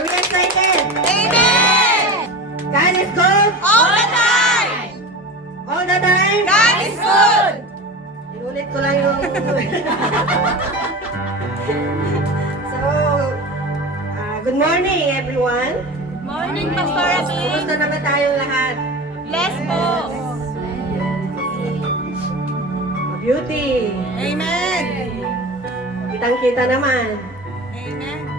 Are we excited? Amen! God is good All the time! all the time. God is good! Inulit ko lang yung... So, good morning everyone. Morning, Pastor Kumusta Abby! na ba tayong lahat? Bless po! Beauty. Amen! Kitang-kita naman. Amen!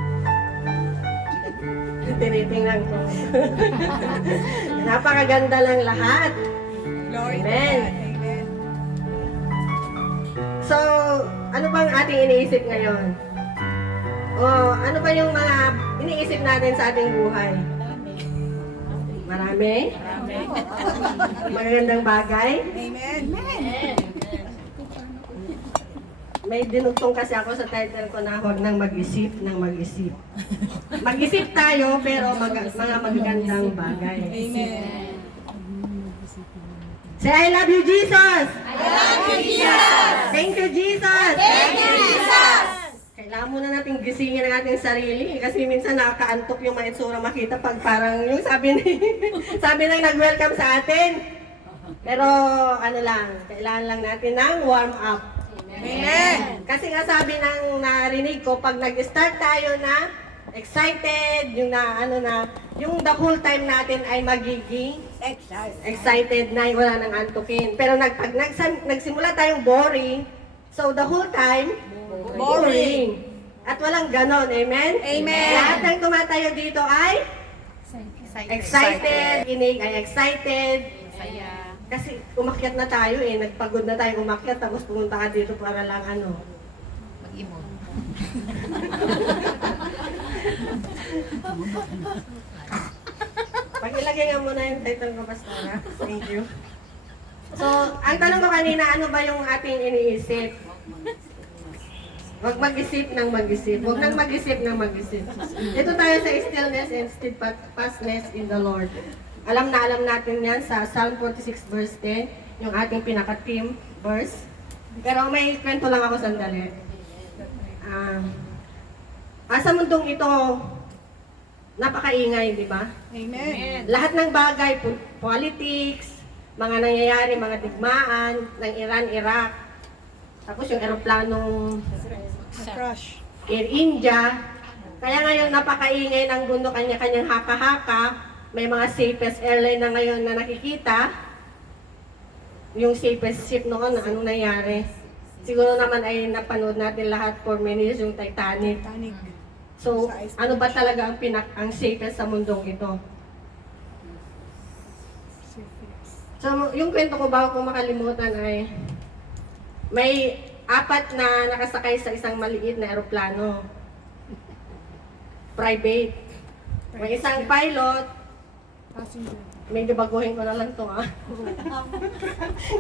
Tinitingnan ko. Napakaganda lang lahat. Glory to Amen. God! Amen! So, ano bang ating iniisip ngayon? O, ano ba yung mga iniisip natin sa ating buhay? Marami? Magagandang bagay? Amen! May dinugtong kasi ako sa title ko na huwag nang mag-isip ng mag-isip. Mag-isip tayo pero mga magagandang bagay. Amen! Say, I love you, Jesus! I love you, Jesus! Thank you, Jesus! Thank you, Jesus! Kailangan muna natin gisingin ang ating sarili kasi minsan nakakaantok yung mga itsura makita pag parang yung sabi ng nag-welcome sa atin. Pero ano lang, kailangan lang natin ng warm up. Amen! Kasi nga sabi ng narinig ko, pag nag-start tayo na excited, yung yung the whole time natin ay magiging excited na wala nang antukin. Pero pag nagsimula tayong boring, so the whole time, boring. At walang ganon, amen? Amen. Lahat ng tumatayo dito ay excited. Inig ay excited. Kasi umakyat na tayo nagpagod na tayo umakyat, tapos pumunta ka dito para lang Mag-imon. Pag-ilagay nga muna yung title ko, Pastora. Thank you. So, ang tanong ko kanina, ano ba yung ating iniisip? Huwag mag-isip ng mag-isip. Huwag nang mag-isip ng mag-isip. Ito tayo sa stillness and steadfastness in the Lord. Alam natin yan sa Psalm 46 verse 10, yung ating pinaka-theme verse. Pero may kwento lang ako sandali. Sa mundong ito, napakaingay, di ba? Amen! Lahat ng bagay, politics, mga nangyayari, mga digmaan ng Iran, Iraq, tapos yung eroplanong Crush. Air India. Kaya ngayon napakaingay ng mundo, kanya-kanyang haka-haka. May mga safest airline na ngayon na nakikita. Yung safest ship noon, anong nangyari? Siguro naman ay napanood natin lahat for many years, yung Titanic. So, ano ba talaga ang safest sa mundong ito? So, yung kwento ko bago ko makalimutan ay may 4 na nakasakay sa isang maliit na eroplano. Private. May isang pilot. Medyo baguhin ko na lang to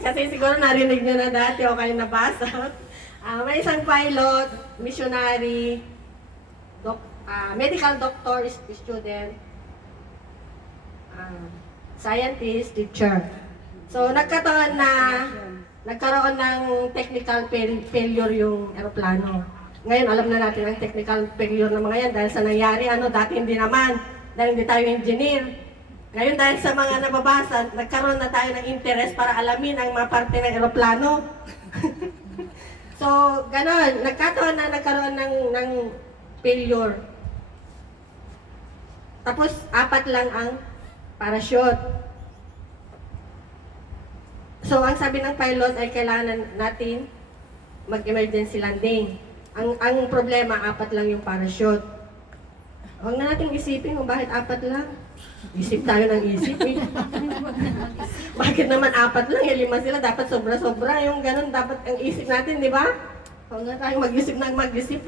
Kasi siguro narinig nyo na dati o kayo nabasa. May isang pilot, missionary, medical doctor, student, scientist, teacher. So nagkaroon ng technical failure yung eroplano. Ngayon alam na natin ang technical failure ng mga yan dahil sa nangyari, dati hindi naman, dahil hindi tayo engineer. Ngayon dahil sa mga nababasa, nagkaroon na tayo ng interest para alamin ang mga parte ng eroplano. So, ganon, nagkaroon ng failure. Tapos, 4 lang ang parachute. So, ang sabi ng pilot ay kailangan natin mag-emergency landing. Ang problema, 4 lang yung parachute. Huwag na natin isipin kung bakit 4 lang. Isip tayo ng isip Bakit naman 4 lang? 5 sila. Dapat sobra-sobra. Yung ganun, dapat ang isip natin, di ba? Huwag na tayong mag-isip ng mag-isip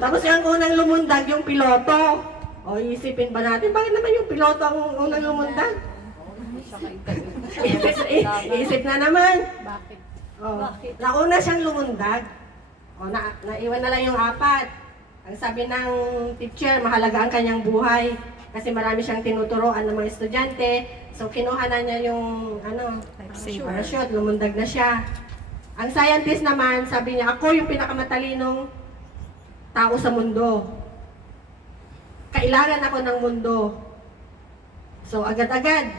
Tapos yung unang lumundag, yung piloto. O, isipin ba natin? Bakit naman yung piloto ang unang lumundag? Isip na naman. Bakit? Nauna siyang lumundag. Naiwan na lang yung 4. Ang sabi ng teacher, mahalaga ang kanyang buhay kasi marami siyang tinuturoan ng mga estudyante. So kinuha na niya yung parachute, lumundag na siya. Ang scientist naman, sabi niya, ako yung pinakamatalinong tao sa mundo. kailangan ako ng mundo. So, agad-agad,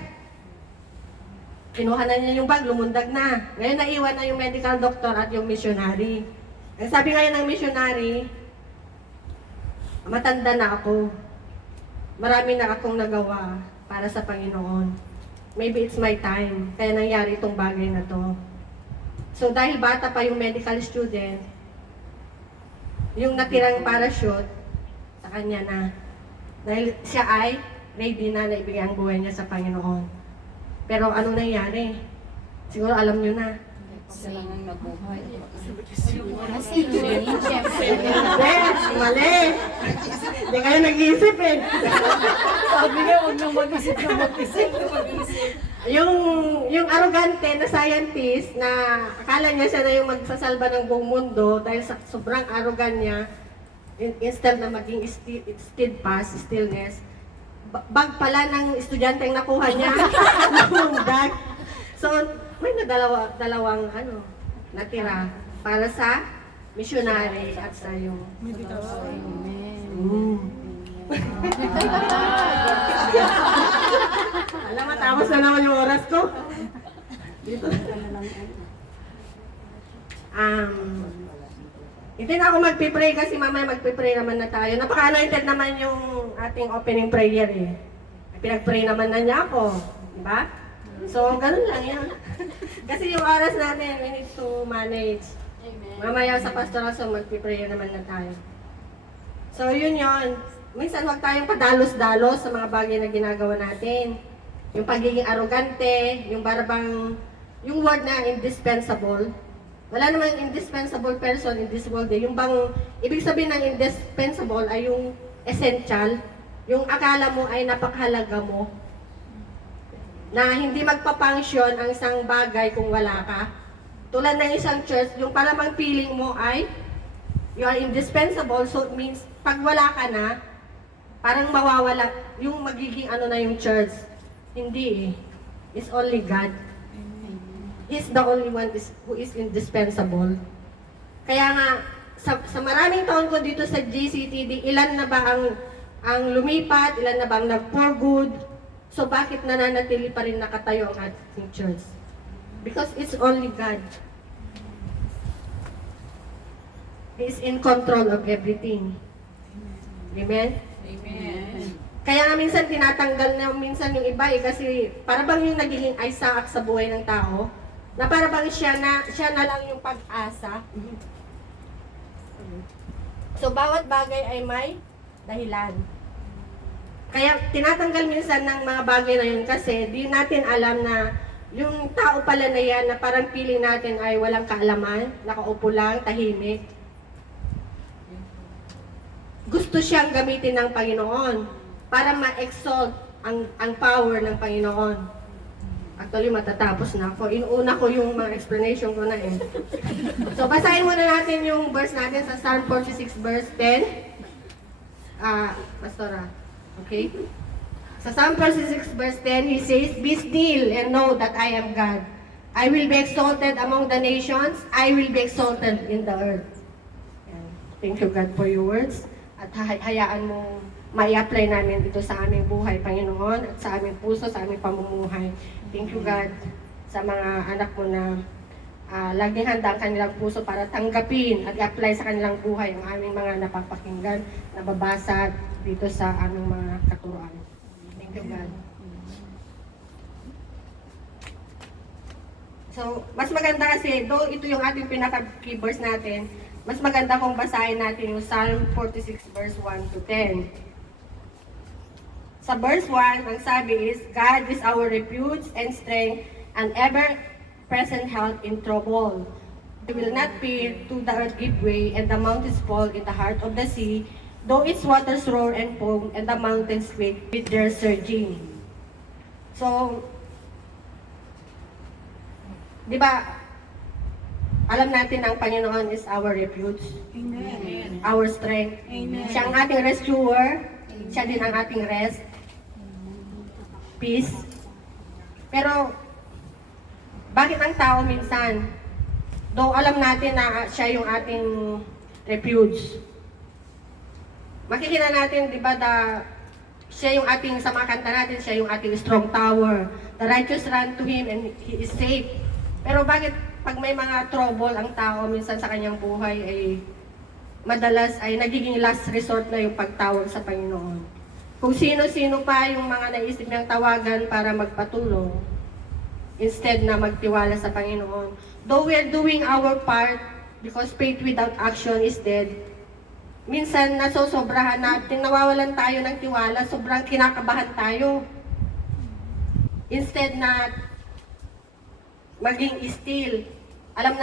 kinuha na niya yung bag, lumundag na. Ngayon, naiwan na yung medical doctor at yung missionary. Ang sabi ngayon ng missionary, matanda na ako. Marami na akong nagawa para sa Panginoon. Maybe it's my time. Kaya nangyari itong bagay na to. So, dahil bata pa yung medical student, yung natirang parachute, sa kanya na. Dahil siya ay ready na ibigay ang buhay niya sa Panginoon. Pero anong nangyari? Siguro alam niyo na. Kailangan nabuhay. Kasi syempre. Mali! Hindi kayo nag-iisip eh. Sabi niya, huwag nang mag-isip na mag-isip. Yung arrogante na scientist na akala niya siya na yung magsasalba ng buong mundo dahil sa sobrang arrogant niya, instead na maging steadfast, stillness, bag pala ng estudyante ang nakuha niya, namundag. So, may dalawang natira para sa missionary at sa yung Alam, matapos na naman yung oras ko. Dito. Hindi na ako magpipray kasi mamaya magpipray naman na tayo. Napaka-anointed naman yung ating opening prayer eh. Pinag-pray naman na niya ako. Diba? So, ganun lang yan. Kasi yung oras natin, we need to manage. Mamaya sa pastoral song, magpipray naman na tayo. So, yun yun. Minsan huwag tayong padalos-dalos sa mga bagay na ginagawa natin. Yung pagiging arrogante, yung barabang, yung word na indispensable. Wala namang indispensable person in this world eh. Yung bang, ibig sabihin ng indispensable ay yung essential. Yung akala mo ay napakahalaga mo. Na hindi magpapunction ang isang bagay kung wala ka. Tulad ng isang church, yung palamang feeling mo ay you are indispensable, so it means pag wala ka na, parang mawawala yung magiging na yung church. Hindi eh. It's only God. He's the only one who is indispensable. Kaya nga, sa maraming taon ko dito sa GCTD, ilan na ba ang lumipat, ilan na ba ang nag-for good, so bakit nananatili pa rin nakatayo ang ating church? Because it's only God. He is in control of everything. Amen? Amen. Kaya nga minsan tinatanggal na minsan yung iba eh, kasi para bang yung nagiging Isaac sa buhay ng tao, na para bang siya na lang yung pag-asa. So bawat bagay ay may dahilan. Kaya tinatanggal minsan ng mga bagay na yun kasi di natin alam na yung tao pala na yan na parang feeling natin ay walang kaalaman, nakaupo lang, tahimik. Gusto siyang gamitin ng Panginoon para ma-exalt ang power ng Panginoon. Actually, matatapos na ako. Inuuna ko yung mga explanation ko na eh. So, basahin muna natin yung verse natin sa Psalm 46 verse 10. Pastora, okay? Sa Psalm 46 verse 10, he says, "Be still and know that I am God. I will be exalted among the nations. I will be exalted in the earth." Thank you, God, for your words. At hayaan mo mai-apply namin ito sa aming buhay, Panginoon, at sa aming puso, sa aming pamumuhay. Thank you, God, sa mga anak mo na laging handa ang kanilang puso para tanggapin at i-apply sa kanilang buhay ang aming mga napapakinggan, nababasa dito sa aming mga katuruan. Thank you, God. So, mas maganda kasi, though ito yung ating pinaka-key verse natin, mas maganda kung basahin natin yung Psalm 46 verse 1 to 10. Sa verse 1, ang sabi is, "God is our refuge and strength, and ever-present help in trouble. We will not fear, though the earth give way, and the mountains fall in the heart of the sea, though its waters roar and foam, and the mountains quake with their surging." So, di ba, alam natin ang Panginoon is our refuge, Amen. our strength. Amen. Siya ang ating rescuer, siya din ang ating rest, peace. Pero, bakit ang tao minsan, though alam natin na siya yung ating refuge, makikita natin, di ba, siya yung ating, sa mga kanta natin, siya yung ating strong tower. The righteous run to Him and He is safe. Pero bakit pag may mga trouble ang tao minsan sa kanyang buhay ay madalas ay nagiging last resort na yung pagtawag sa Panginoon. Kung sino-sino pa yung mga naisip niyang tawagan para magpatulong, instead na magtiwala sa Panginoon. Though we are doing our part, because faith without action is dead, minsan nasosobrahan natin, nawawalan tayo ng tiwala, sobrang kinakabahan tayo. Instead na maging still, alam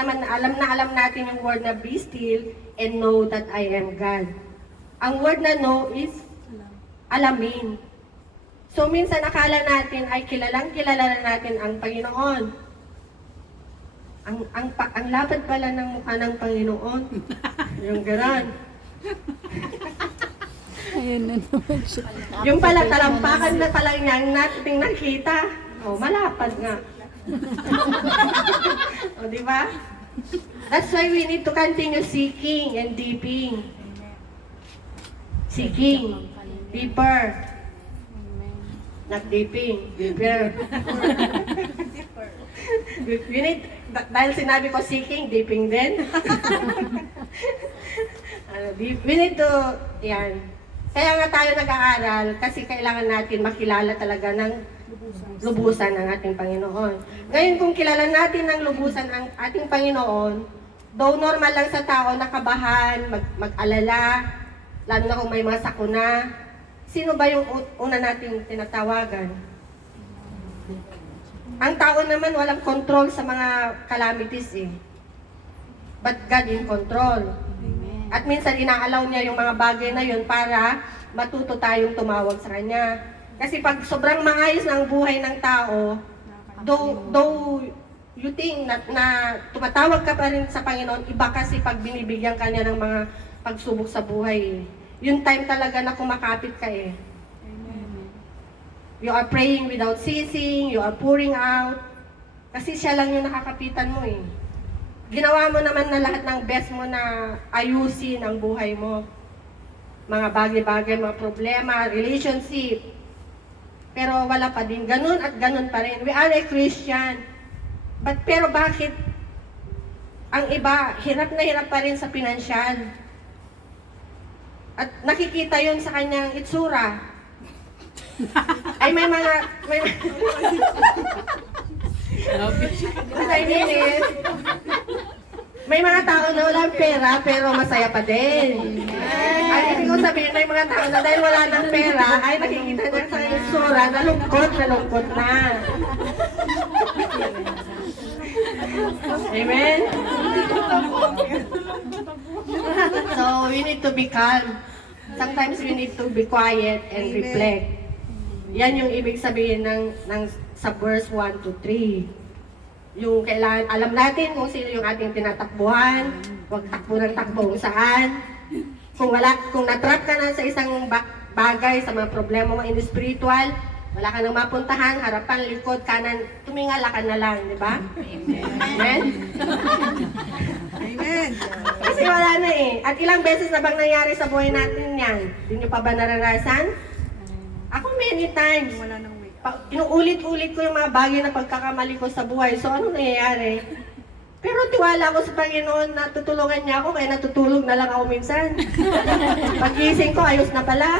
natin yung word na be still and know that I am God. Ang word na know is alamin. So minsan akala natin ay kilala na natin ang Panginoon. Ang lapad pala ng mukha ng Panginoon. Yung gano'n. Ayan na naman siya. Yung pala talampakan na pala niya ang nating nakita. Oh, malapad nga. O, di ba? That's why we need to continue seeking and deeping. Seeking. Deeper. Not deeping. Deeper. We need, dahil sinabi ko seeking, deeping din. We need to, yan. Kaya nga tayo nag-aaral kasi kailangan natin makilala talaga ng lubusan ng ating Panginoon. Ngayon kung kilala natin ng lubusan ang ating Panginoon, though normal lang sa tao nakabahan, mag-alala, lalo na kung may mga sakuna, sino ba yung una nating tinatawagan? Ang tao naman walang control sa mga calamities eh. But God in control. At minsan inaalaw niya yung mga bagay na yun para matuto tayong tumawag sa Kanya. Kasi pag sobrang maayos na ang buhay ng tao, though you think na tumatawag ka pa rin sa Panginoon, iba kasi pag binibigyan ka niya ng mga pagsubok sa buhay. Yung time talaga na kumakapit ka eh. You are praying without ceasing, you are pouring out. Kasi siya lang yung nakakapitan mo eh. Ginawa mo naman na lahat ng best mo na ayusin ang buhay mo. Mga bagay-bagay, mga problema, relationship. Pero wala pa din. Ganun at ganun pa rin. We are a Christian. Pero bakit ang iba, hirap na hirap pa rin sa pinansyal? At nakikita yun sa kanyang itsura. Ay, may may mga tao na walang pera pero masaya pa din. Ang ibig ko sabihin, may mga tao na dahil wala ng pera ay nakikita niya sa itsura na lungkot na. Amen? So, we need to be calm. Sometimes we need to be quiet and reflect. Yan yung ibig sabihin ng sa verse 1 to 3. Yung kailangan, alam natin kung sino yung ating tinatakbuhan, huwag takbo ng takbo kung saan. Kung natrap ka na sa isang bagay, sa mga problema mo in the spiritual, wala ka nang mapuntahan, harapan, likod, kanan, tumingala ka na lang, di ba? Amen? Amen. Kasi wala na eh. At ilang beses na bang nangyari sa buhay natin yan? Hindi nyo pa ba naranasan? Ako many times. Wala nang way. Inuulit-ulit ko yung mga bagay na pagkakamali ko sa buhay. So, ano nangyayari? Pero tiwala ko sa Panginoon na tutulungan niya ako, kaya natutulog na lang ako minsan. Pag-gising ko, ayos na pala.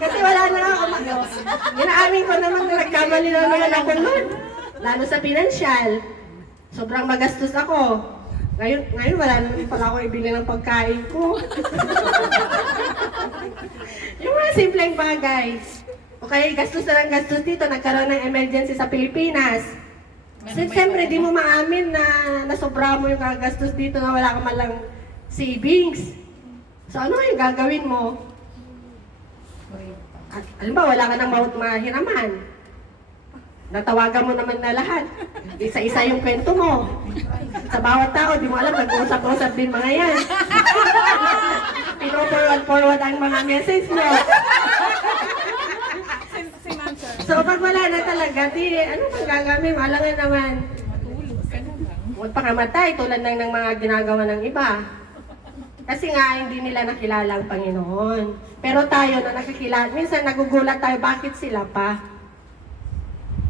Kasi wala na ako. Inaamin ko naman na nagkamali na naman ako nun. Lalo sa pinansyal. Sobrang magastos ako. Ngayon wala naman pala ako ibili ng pagkain ko. Yung mga simpleng bagay. Okay, gastos na lang gastos dito. Nagkaroon ng emergency sa Pilipinas. Siyempre, di mo maamin na nasobra mo yung kagastos dito na wala ka man lang savings. So ano yung gagawin mo? At, alam ba, wala ka nang mahiraman. Natawagan mo naman na lahat. Isa-isa yung kwento mo. Sa bawat tao, di mo alam, nag-uusap-usap din mga yan. Pino-forward ang mga message mo. So, pag wala na talaga, di, ano bang gagawin? Malangan naman. Huwag pa kamatay, tulad ng mga ginagawa ng iba. Kasi nga, hindi nila nakilala ang Panginoon. Pero tayo na nakikilala, minsan nagugulat tayo, bakit sila pa?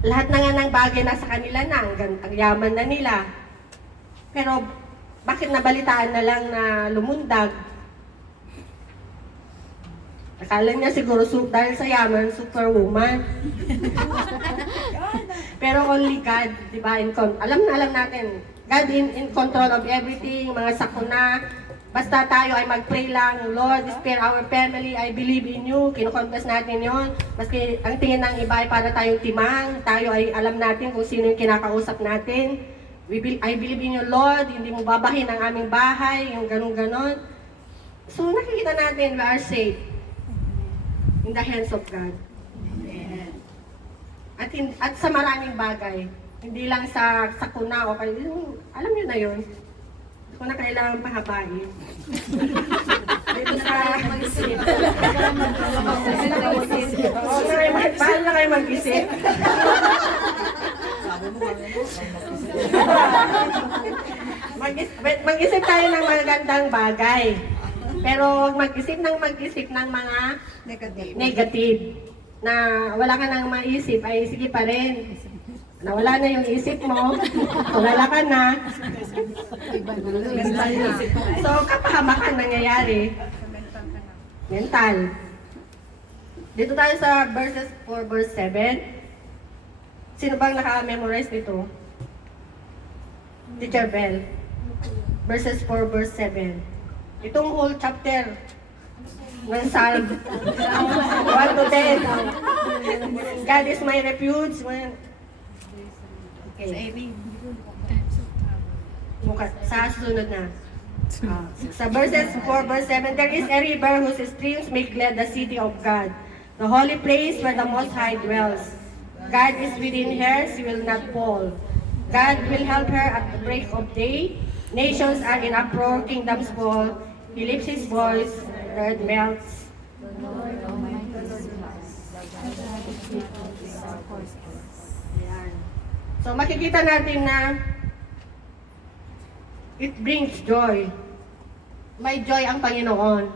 Lahat na nga ng bagay nasa kanila na, ang yaman na nila. Pero, bakit nabalitaan na lang na lumundag? Akala niya siguro dahil sa yaman, superwoman. Pero only God, di ba? Alam natin, God in control of everything, mga sakuna. Basta tayo ay mag-pray lang, Lord, spare our family, I believe in you. Kino-confess natin yon. Maski ang tingin ng iba ay para tayong timang, tayo ay alam natin kung sino yung kinakausap natin. I believe in you, Lord, hindi mo babahin ang aming bahay, yung ganun-ganon. So nakikita natin, we are safe in the hands of God. At sa maraming bagay, hindi lang sa sakuna o kayo, alam niyo na yun. Hindi ko na kailangan pahabain. Dito sa mag-isip. Paano na kayo mag-isip? Mag-isip tayo ng magandang bagay. Pero huwag mag-isip ng mga negative. Na wala ka nang maisip, ay sige pa rin. Nawala na yung isip mo, wala ka na. So, kapahamakan nangyayari. Mental. Dito tayo sa verses 4, verse 7. Sino bang naka-memorize dito? Teacher Bell. Verses 4, verse 7. Itong whole chapter ng Psalm 1 to 10. God is my refuge. Okay. Sa susunod na. Sa verses 4, verse 7, there is a river whose streams make glad the city of God, the holy place where the Most High dwells. God is within her, she will not fall. God will help her at the break of day. Nations are in uproar, kingdoms fall. He lifts his voice, the earth melts. So makikita natin na it brings joy. May joy ang Panginoon.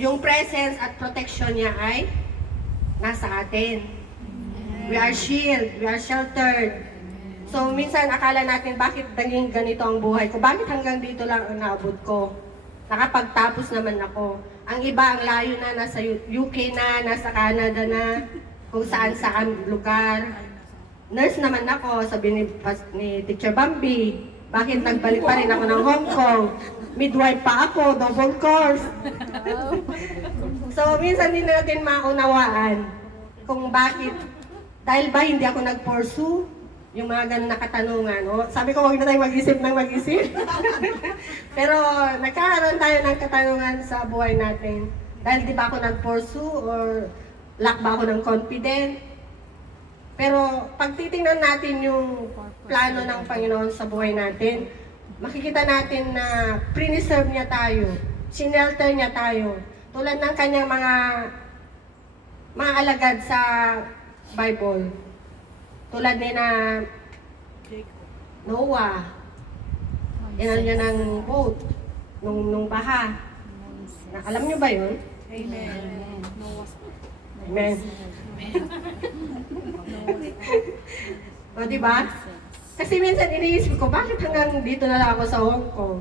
Yung presence at protection niya ay nasa atin. We are shielded, we are sheltered. So minsan akala natin bakit naging ganito ang buhay ko? Bakit hanggang dito lang ang naabot ko? Nakapagtapos naman ako. Ang iba ang layo na, nasa UK na, nasa Canada na, kung saan-saan lugar. Nurse naman ako, sabi ni Teacher Bambi. Bakit nagbalik pa rin ako ng Hong Kong? Midwife pa ako, double course. So minsan din natin maunawaan kung bakit. Dahil ba hindi ako nag-pursue? Yung mga ganun na katanungan. No? Sabi ko, huwag na tayo mag-isip ng mag-isip. Pero nagkakaroon tayo ng katanungan sa buhay natin. Dahil di ba ako nag-pursue or lack ba ako ng confident? Pero pag titingnan natin yung plano ng Panginoon sa buhay natin, makikita natin na preserve niya tayo, sinelter niya tayo. Tulad ng kanyang mga alagad sa Bible. Tulad ni na Noah, inano niya ng boat, nung baha. Alam niyo ba yun? Amen. Amen. O, diba? Kasi minsan iniisip ko, bakit hanggang dito na lang ako sa Hong Kong?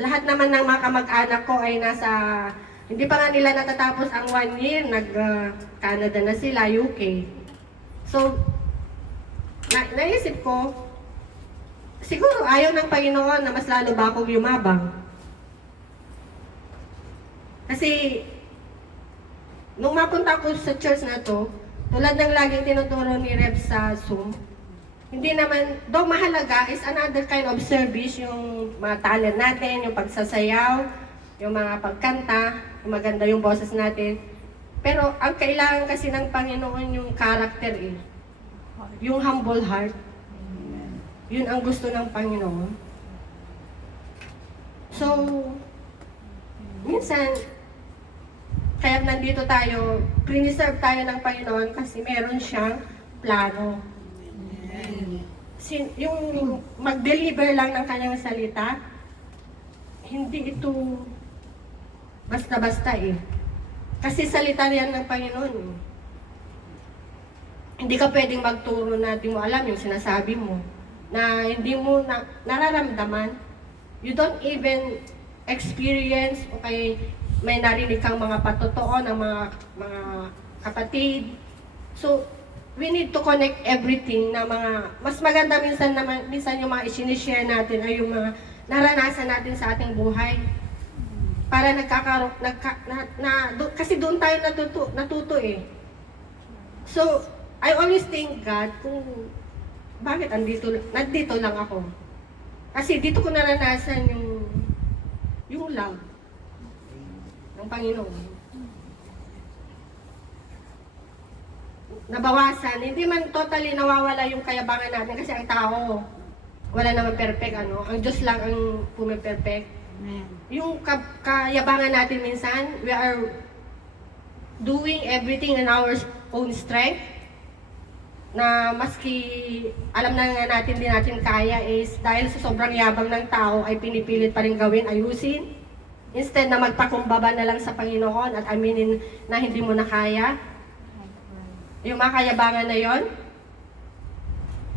Lahat naman ng mga kamag-anak ko ay nasa, hindi pa nga nila natatapos ang 1 year, nag-Canada na sila, UK. So, naisip ko, siguro ayaw ng Panginoon na mas lalo ba akong yumabang. Kasi, nung mapunta ko sa church na to, tulad ng laging tinuturo ni Rev sa Zoom, hindi naman, though mahalaga, is another kind of service, yung mga talent natin, yung pagsasayaw, yung mga pagkanta, yung maganda yung boses natin. Pero ang kailangan kasi ng Panginoon yung character eh. Yung humble heart. Yun ang gusto ng Panginoon. So, minsan, kaya nandito tayo, preserve tayo ng Panginoon kasi meron siyang plano. yung mag-deliver lang ng kanyang salita, hindi ito basta-basta eh. Kasi salita yan ng Panginoon. Hindi ka pwedeng magturo na di mo alam yung sinasabi mo, na hindi mo nararamdaman. You don't even experience o kay may narinig kang mga patotoo ng mga kapatid. So, we need to connect everything na mas maganda minsan yung mga isinishare natin ay yung mga naranasan natin sa ating buhay. Para kasi doon tayo natuto eh. So, I always thank God kung bakit nandito lang ako. Kasi dito ko naranasan yung love ng Panginoon. Nabawasan, hindi man totally nawawala yung kayabangan natin kasi ang tao, wala naman perfect ano. Ang Diyos lang ang pumiperfect. Yung kayabangan natin minsan, we are doing everything in our own strength na maski alam na nga natin din natin kaya is dahil sa sobrang yabang ng tao ay pinipilit pa rin gawin, ayusin. Instead na magpakumbaba na lang sa Panginoon at aminin na hindi mo na kaya. Yung mga kayabangan na yon,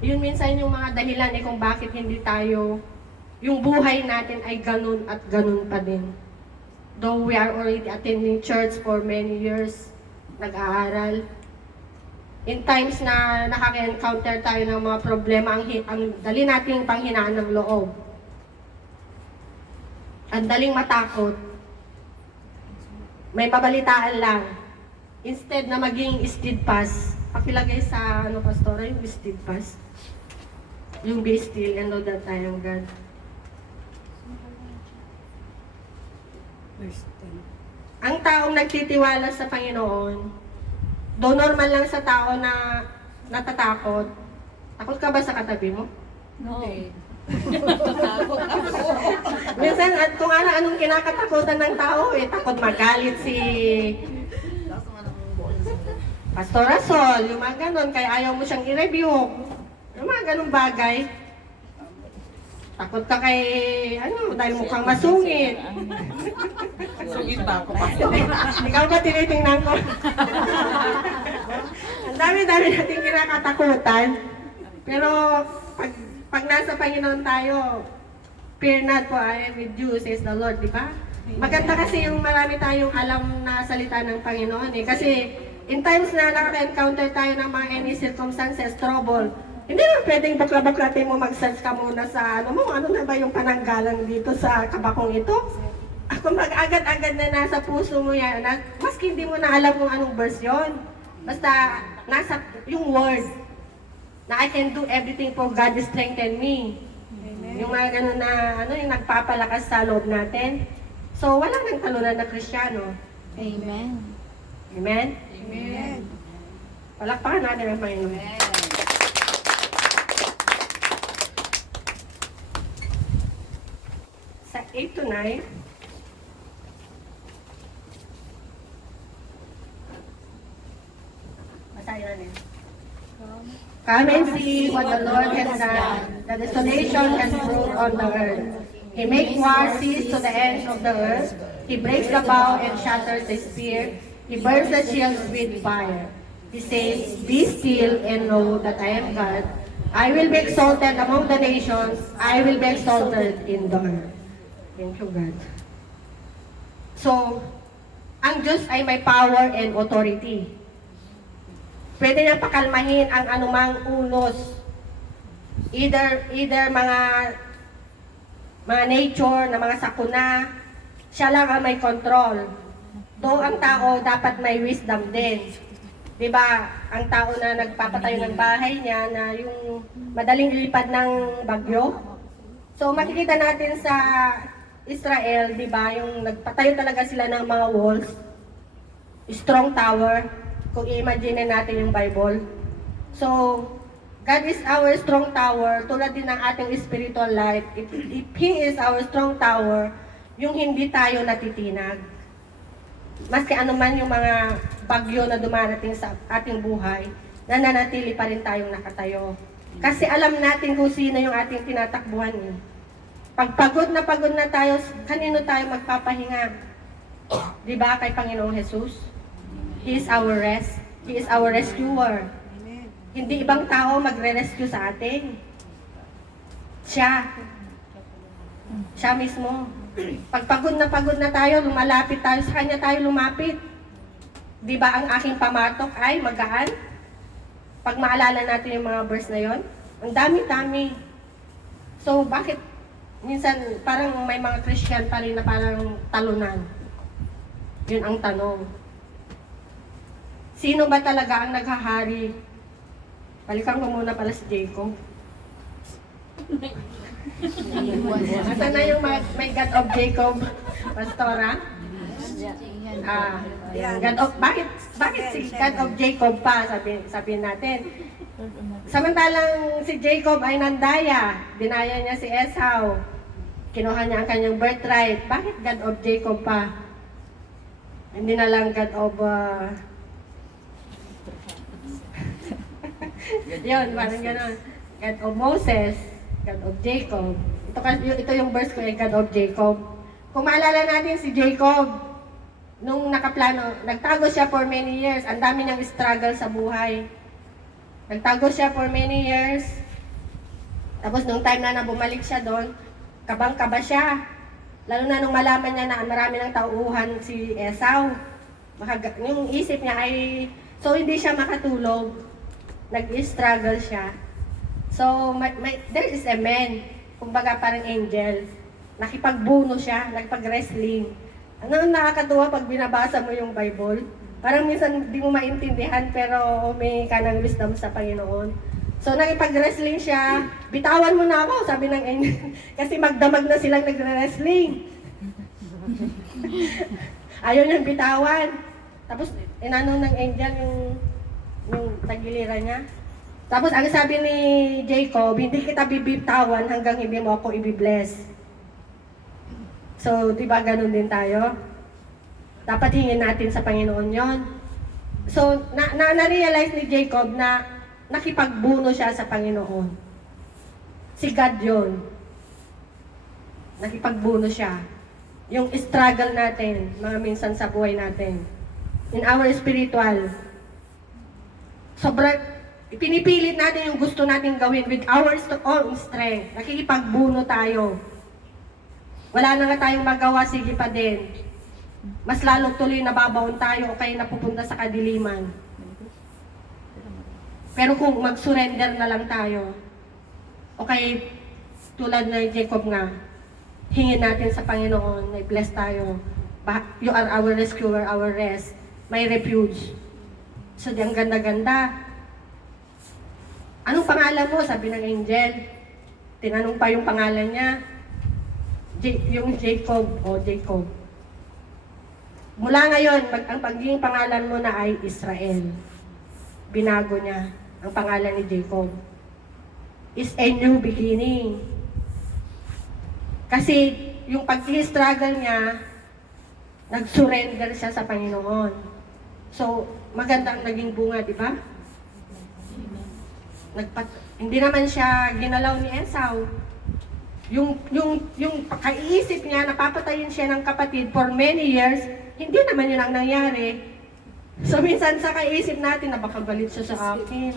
yun minsan yung mga dahilan kung bakit hindi tayo, yung buhay natin ay ganun at ganun pa din. Though we are already attending church for many years, nag-aaral, in times na nakaka-encounter tayo ng mga problema, ang dali nating panghinaan ng loob. Ang daling matakot. May babalitaan lang. Instead na maging steadfast, pakilagay sa, pastora, yung steadfast. Yung be still and know that I am God. Ang taong nagtitiwala sa Panginoon, do normal lang sa tao na natatakot. Takot ka ba sa katabi mo? No. Minsan, at kung anong kinakatakutan ng tao, takot magalit si Pastor Rasol, yung mga ganon, kaya ayaw mo siyang i-review. Yung mga ganong bagay. Takot ka kay, dahil mukhang masungit. Sungit ba ako pa? Ikaw ba tinitingnan ko? Ang dami-dami nating kinakatakutan. Pero pag nasa Panginoon tayo, fear not for I am with you, says the Lord, di ba? Maganda kasi yung marami tayong alam na salita ng Panginoon eh. Kasi in times na nakaka-encounter tayo ng mga any circumstances, trouble, hindi na pwedeng bakla-baklatin mo mag-search ka muna sa ano na ba yung pananggalang dito sa kabakong ito? Kung mag-agad-agad na nasa puso mo yan, maski hindi mo na alam kung anong verse yun. Basta nasa yung word na I can do everything for God to strengthen me. Amen. Yung mga ganun na yung nagpapalakas sa loob natin. So walang nang talunan na Kristiyano. Amen. Amen? Amen. Palakpakan natin ang Panginoon. Sa 8 to 9, basahin natin. Come and see what the Lord has done. The desolation has brought on the earth. He makes war cease to the ends of the earth. He breaks the bow and shatters the spear. He burns the shields with fire. He says, be still and know that I am God. I will be exalted among the nations. I will be exalted in the earth. Thank you, God. So, ang Diyos ay may power and authority. Pwede niyang pakalmahin ang anumang unos. Either mga nature na mga sakuna, siya lang ang may control. Though ang tao dapat may wisdom din. Diba, ang tao na nagpapatayo ng bahay niya na yung madaling lipad ng bagyo. So makikita natin sa Israel, diba, yung nagpatayo talaga sila ng mga walls, strong tower, kung i-imagine natin yung Bible. So, God is our strong tower, tulad din ng ating spiritual life. If He is our strong tower, yung hindi tayo natitinag. Maski anuman yung mga bagyo na dumarating sa ating buhay, nananatili pa rin tayong nakatayo. Kasi alam natin kung sino yung ating tinatakbuhan. Eh. Pag pagod na tayo, kanino tayo magpapahinga? Di ba kay Panginoong Jesus? He is our rest. He is our rescuer. Hindi ibang tao magre-rescue sa atin. Siya. Siya mismo. Pag pagod na tayo, lumalapit tayo, sa Kanya tayo lumapit. Di ba ang aking pamatok ay magaan? Pag maalala natin yung mga verse na yon, ang dami-dami. So, bakit minsan parang may mga Christian pa rin na parang talunan? Yun ang tanong. Sino ba talaga ang naghahari? Balikan ko muna pala si Jacob. Nasaan na yung may God of Jacob, Pastora? God of, bakit si God of Jacob pa, sabihin natin. Samantalang si Jacob ay nandaya, dinaya niya si Esau, kinuha niya ang kanyang birthright. Bakit God of Jacob pa? Hindi na lang God of... Yun, parang gano'n. God of Moses, God of Jacob. Ito yung verse ko, God of Jacob. Kung maalala natin si Jacob, nung nakaplano, nagtago siya for many years. Ang dami niyang struggle sa buhay. Nagtago siya for many years. Tapos nung time na bumalik siya doon, kabang-kaba siya. Lalo na nung malaman niya na marami ng tauhan si Esau. Yung isip niya ay, so hindi siya makatulog. Nag-struggle siya. So, there is a man, kumbaga parang angel. Nakipagbuno siya, nakipag-wrestling. Ano ang nakakatuwa pag binabasa mo yung Bible? Parang minsan di mo maintindihan pero may kanang wisdom sa Panginoon. So nakipag-wrestling siya, bitawan mo na ako, sabi ng angel. Kasi magdamag na silang nagre-wrestling. Ayaw niyang bitawan. Tapos inano ng angel yung tagiliran niya. Tapos ang sabi ni Jacob, hindi kita bibitawan hanggang hindi mo ako ibibless. So, di ba ganun din tayo? Dapat hingin natin sa Panginoon yon. So, na-realize ni Jacob na nakipagbuno siya sa Panginoon. Si God yun. Nakipagbuno siya. Yung struggle natin, mga minsan sa buhay natin. In our spiritual. Pinipilit natin yung gusto natin gawin with our own strength. Nakikipagbuno tayo. Wala na nga tayong magawa, sige pa din. Mas lalo tuloy nababaon tayo o kaya napupunta sa kadiliman. Pero kung mag-surrender na lang tayo, o kaya tulad na Jacob nga, hingin natin sa Panginoon, may bless tayo. You are our rescuer, our rest. May refuge. So, ang ganda-ganda. Anong pangalan mo? Sabi ng angel. Tinanong pa yung pangalan niya. Yung Jacob o Jacob. Mula ngayon, ang pagiging pangalan mo na ay Israel. Binago niya ang pangalan ni Jacob. Is a new beginning. Kasi yung pag-struggle niya, nag-surrender siya sa Panginoon. So, maganda ang naging bunga, di ba? Hindi naman siya ginalaw ni Esau. Yung kaiisip niya, napapatayin siya ng kapatid for many years, hindi naman yun ang nangyari. So minsan sa kaiisip natin, na baka galit siya sa akin,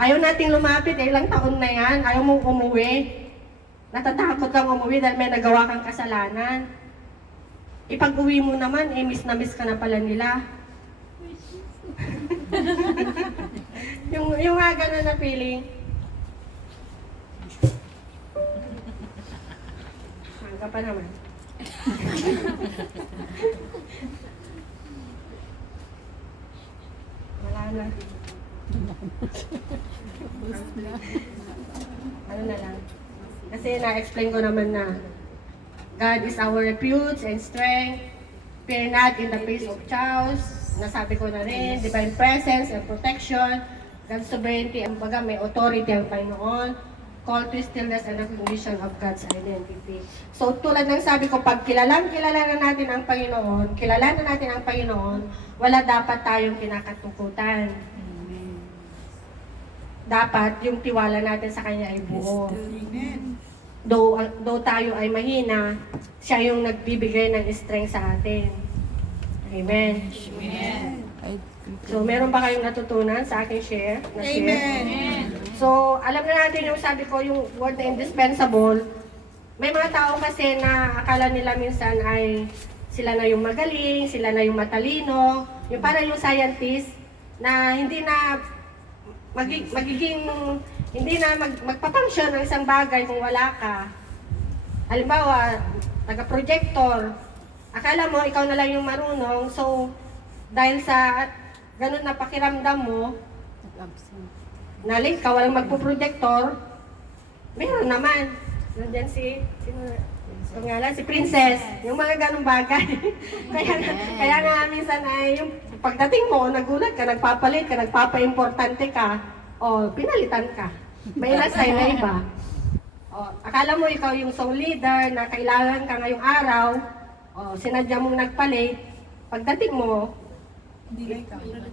ayaw nating lumapit, ilang taon na yan, ayaw mong umuwi. Natatakot kang umuwi dahil may nagawa kang kasalanan. Ipag-uwi mo naman, miss na miss ka na pala nila. yung nga ganun na feeling. Ka pa naman. Wala na. Ano na lang. Kasi na-explain ko naman na God is our refuge and strength. Fear not in the face of chaos. Nasabi ko na rin, divine presence and protection. God's sovereignty, ang baga may authority ang Panginoon. Call to stillness and recognition of God's identity. So tulad ng sabi ko, pag kilala na natin ang Panginoon, wala dapat tayong kinakatukutan. dapat yung tiwala natin sa Kanya ay buo. Though tayo ay mahina, siya yung nagbibigay ng strength sa atin. Amen. So, meron ba kayong natutunan sa aking share? Amen. So, alam na natin yung sabi ko, yung word na indispensable. May mga tao kasi na akala nila minsan ay sila na yung magaling, sila na yung matalino, yung parang yung scientist na hindi na magpapangsyon ng isang bagay kung wala ka. Halimbawa, taga-projector, akala mo ikaw na lang yung marunong, so dahil sa ganun na pakiramdam mo, na late ka, walang magpo-projector, meron naman. Nandiyan si Princess, yung mga ganung bagay. kaya nga minsan ay yung pagdating mo, nagulat ka, nagpapalit ka, nagpapa-importante ka, o pinalitan ka. May nasay na iba. O, akala mo ikaw yung song leader na kailangan ka ngayong araw, o sinadya mong nagpalit, pagdating mo,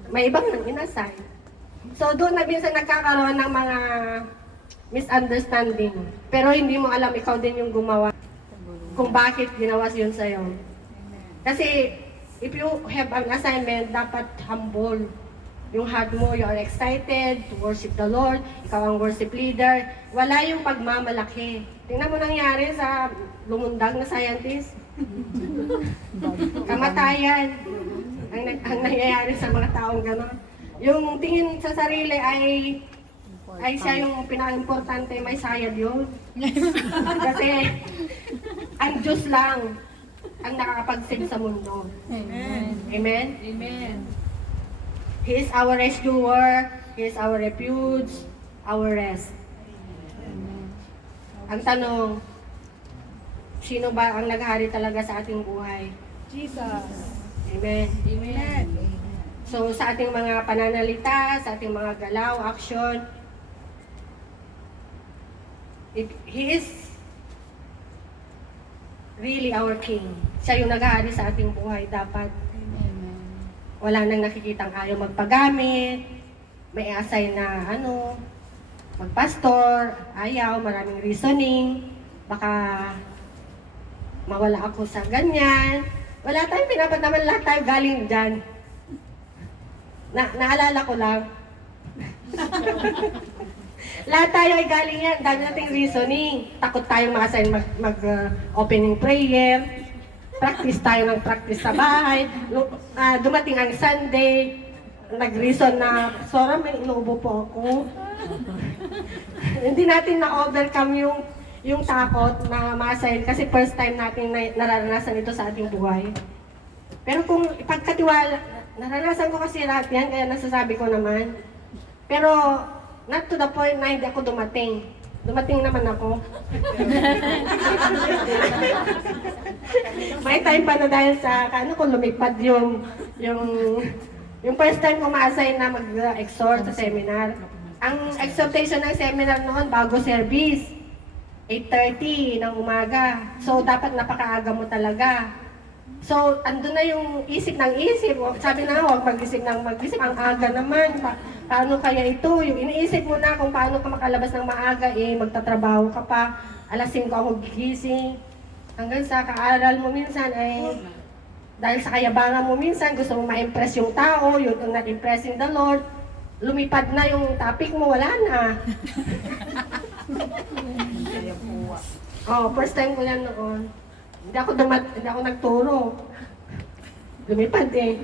may ibang nang inasay. So doon na minsan nagkakaroon ng mga misunderstanding. Pero hindi mo alam ikaw din yung gumawa kung bakit ginawa yun sa'yo. Kasi if you have an assignment, dapat humble. Yung heart mo, you are excited to worship the Lord, ikaw ang worship leader. Wala yung pagmamalaki. Tingnan mo nangyari sa lumundag na scientist. Kamatayan. Ang nangyayari sa mga taong gano'n. Yung tingin sa sarili ay siya yung pinaka-importante, may sayad yun. Kasi ang Diyos lang ang nakakapag-save sa mundo. Amen. Amen? Amen. He is our rescuer, He is our refuge, our rest. Ang tanong, sino ba ang naghari talaga sa ating buhay? Jesus. Amen. Amen. So sa ating mga pananalita, sa ating mga galaw, action, He is really our King. Siya yung naghahari sa ating buhay. Dapat wala nang nakikitang ayaw magpagamit, may assign na magpastor, ayaw, maraming reasoning, baka mawala ako sa ganyan. Wala tayong pinapat naman, lahat tayo galing dyan. Naalala ko lang. Lahat tayo ay galing yan, dami nating reasoning. Takot tayong ma-assign mag-opening prayer. Practice tayo ng practice sa bahay. Dumating ang Sunday, nag-reason na, Sora, may inuubo po ako. Hindi natin na-overcome yung takot na ma-assign kasi first time natin nararanasan ito sa ating buhay. Pero kung ipagkatiwala, naranasan ko kasi lahat yan, kaya nasasabi ko naman. Pero, not to the point na hindi ako dumating. Dumating naman ako. May time pa na dahil sa, ko lumipad yung first time ko ma-assign na mag-exhort sa seminar. Ang exhortation ng seminar noon, bago service, 8:30 ng umaga. So, dapat napakaaga mo talaga. So, andun na yung isip ng isip. Sabi na, huwag mag-isip ng mag-isip. Ang aga naman. Paano kaya ito? Yung iniisip mo na kung paano ka makalabas ng maaga, magtatrabaho ka pa. Alas 5 ako gigising. Hanggang sa kaaral mo minsan ay dahil sa kayabangan mo minsan, gusto mo ma-impress yung tao, you're not impressing the Lord. Lumipad na yung topic mo, wala na. First time ko yan noon. Hindi ako nagturo. Lumipad eh.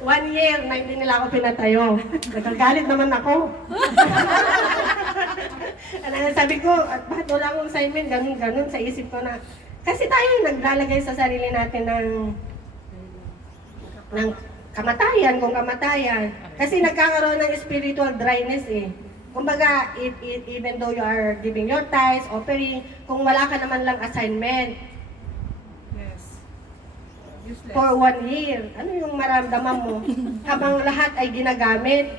1 year na hindi nila ako pinatayo. Nagagalit naman ako. Sabi ko, at bakit wala akong assignment, ganun sa isip ko na. Kasi tayo naglalagay sa sarili natin ng kamatayan, kung kamatayan. Kasi nagkakaroon ng spiritual dryness eh. Kumbaga, even though you are giving your tithes, offering, kung wala ka naman lang assignment, Yes. Useless. for 1 year, ano yung maramdaman mo habang lahat ay ginagamit?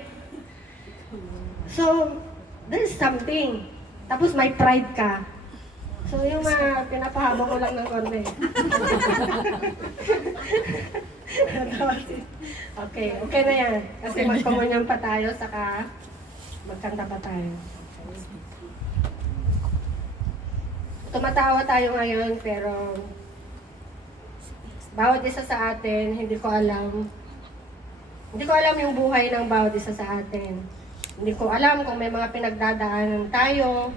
So, there's something. Tapos may pride ka. So yung mga pinapahaba ko lang ng konti. Okay na yan. Kasi magpamunyan pa tayo, saka magkanta pa tayo. Tumatawa tayo ngayon, pero bawat isa sa atin, hindi ko alam yung buhay ng bawat isa sa atin. Hindi ko alam kung may mga pinagdadaanan tayo,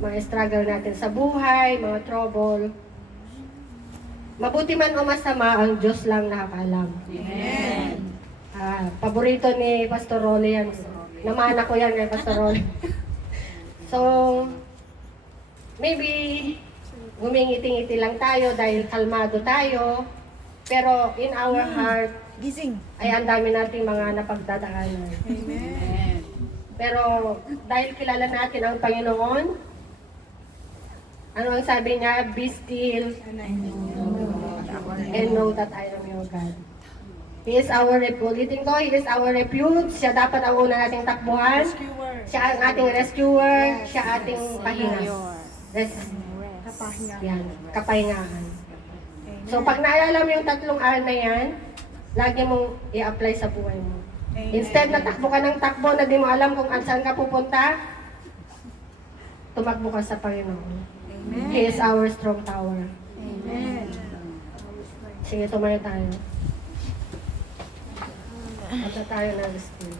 mga struggle natin sa buhay, mga trouble. Mabuti man o masama, ang Diyos lang nakakaalam. Amen. Paborito ni Pastor Rolly yan. Namana ko yan kay Pastor Rolly. So, maybe ngumingiti-ngiti lang tayo dahil kalmado tayo. Pero in our heart, Gising. ay ang dami nating mga napagdadaanan. Amen. Pero dahil kilala natin ang Panginoon, ano ang sabi niya? Be still and know that I am your God. He is our refuge. Ulitin ko, He is our refuge. Siya dapat ang una nating takbuhan. Rescuer. Siya ang ating rescuer. Siya ating pahinga. Yan, kapahingahan. So pag naalala mo yung tatlong R na yan, lagi mong i-apply sa buhay mo. Amen. Instead na takbo ka ng takbo na di mo alam kung saan ka pupunta, tumakbo ka sa Panginoon. Amen. He is our strong tower. Amen. Sige, tumayo tayo. Punta tayo ng rescue.